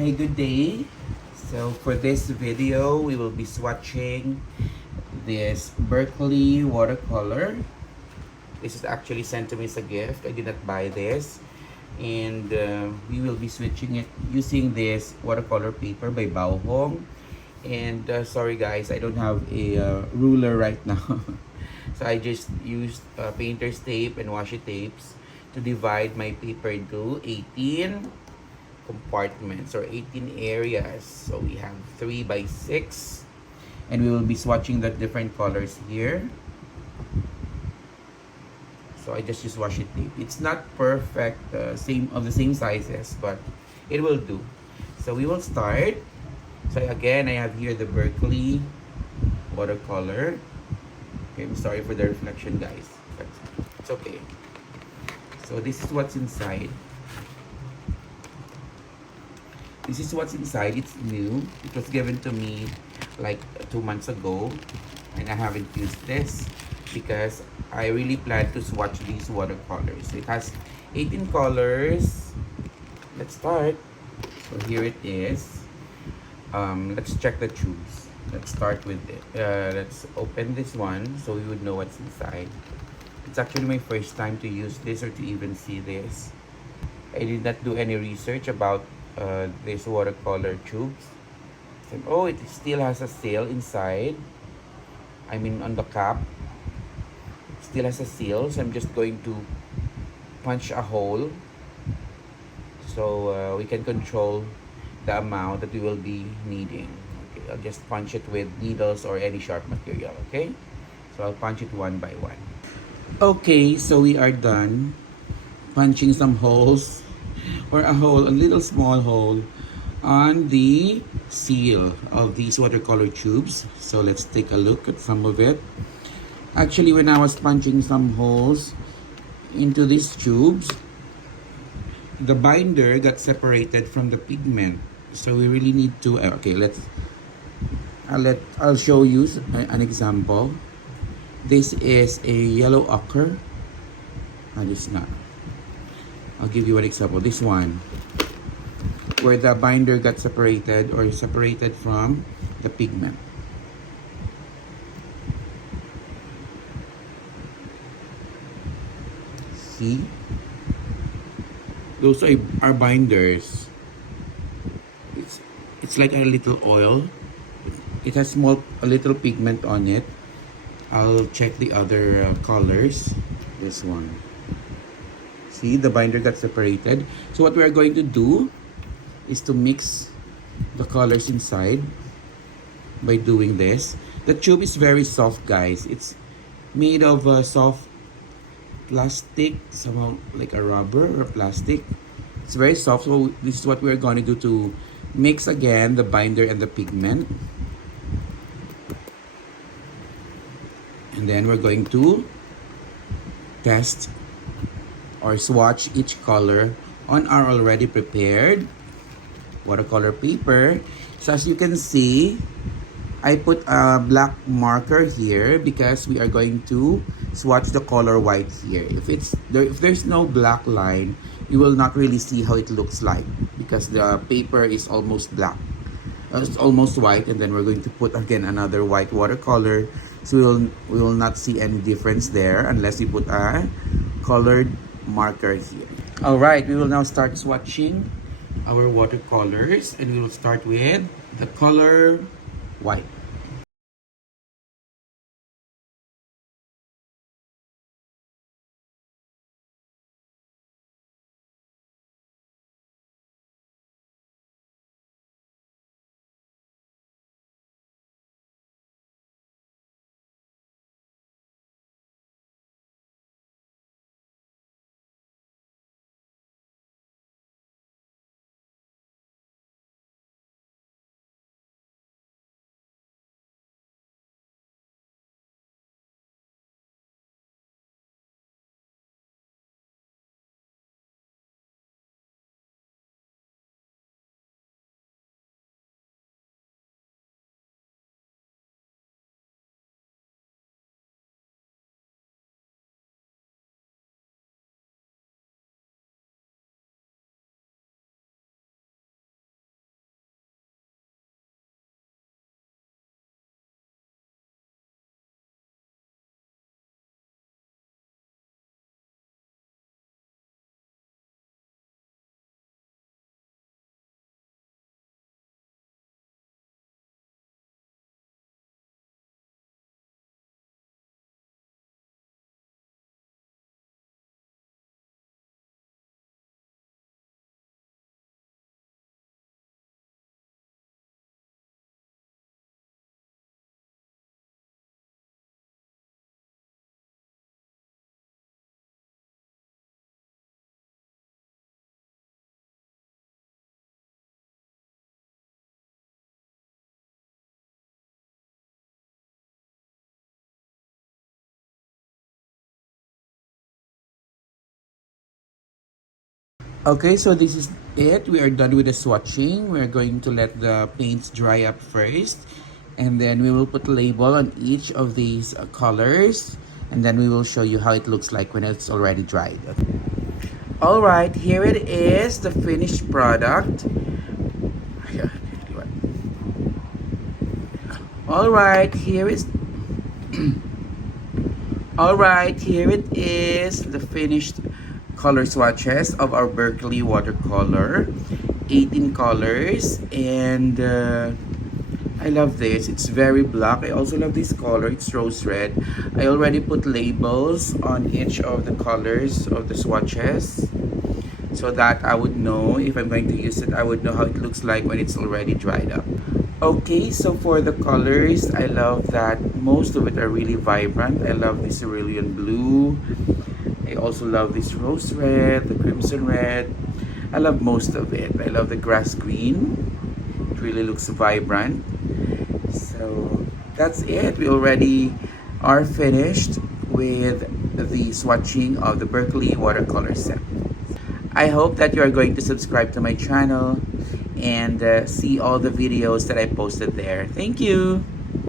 Hey, good day. So for this video, we will be swatching this Berkeley watercolor. This is actually sent to me as a gift. I did not buy this. And we will be switching it using this watercolor paper by Bao Hong. And sorry guys, I don't have a ruler right now. So I just used painter's tape and washi tapes to divide my paper into 18 compartments or 18 areas. So we have 3 by 6 and we will be swatching the different colors here. So I just use washi tape. It's not perfect, same of the same sizes, but it will do. So we will start. So again, I have here the Berkeley watercolor. Okay, I'm sorry for the reflection, guys, but it's okay. So this is what's inside. This is what's inside. It's new. It was given to me like 2 months ago, and I haven't used this because I really plan to swatch these watercolors. It has 18 colors. Let's start. So here it is. Let's check the tubes. Let's start with it. Let's open this one so we would know what's inside. It's actually my first time to use this or to even see this. I did not do any research about this watercolor tubes. Oh, it still has a seal inside. I mean on the cap. It still has a seal, so I'm just going to punch a hole so we can control the amount that we will be needing. Okay, I'll just punch it with needles or any sharp material, okay? So I'll punch it one by one. Okay, so we are done punching some holes or a hole, a little small hole on the seal of these watercolor tubes. So let's take a look at some of it. Actually, when I was punching some holes into these tubes, the binder got separated from the pigment. So we really need to, okay, I'll show you an example. This is a yellow ochre. And it's not. I'll give you an example. This one, where the binder got separated or separated from the pigment. See? Those are binders. It's like a little oil. It has a little pigment on it. I'll check the other colors. This one. See, the binder got separated. So what we are going to do is to mix the colors inside by doing this. The tube is very soft, guys. It's made of soft plastic, somehow like a rubber or plastic. It's very soft. So this is what we're going to do to mix again the binder and the pigment. And then we're going to test or swatch each color on our already prepared watercolor paper. So as you can see, I put a black marker here because we are going to swatch the color white here. If there's no black line, you will not really see how it looks like because the paper is almost black. It's almost white, and then we're going to put again another white watercolor. So we will not see any difference there unless we put a colored marker here. All right, we will now start swatching our watercolors, and we will start with the color white. Okay, so this is it. We are done with the swatching. We're going to let the paints dry up first. And then we will put a label on each of these colors. And then we will show you how it looks like when it's already dried. Alright, here it is, the finished product. Alright, here is Alright, here it is, the finished color swatches of our Berkeley watercolor. 18 colors, and I love this. It's very black. I also love this color. It's rose red. I already put labels on each of the colors of the swatches so that I would know if I'm going to use it. I would know how it looks like when it's already dried up. Okay, so for the colors, I love that most of it are really vibrant. I love this cerulean blue. I also love this rose red, the crimson red. I love most of it. I love the grass green. It really looks vibrant. So that's it. We already are finished with the swatching of the Berkeley watercolor set. I hope that you are going to subscribe to my channel and see all the videos that I posted there. Thank you.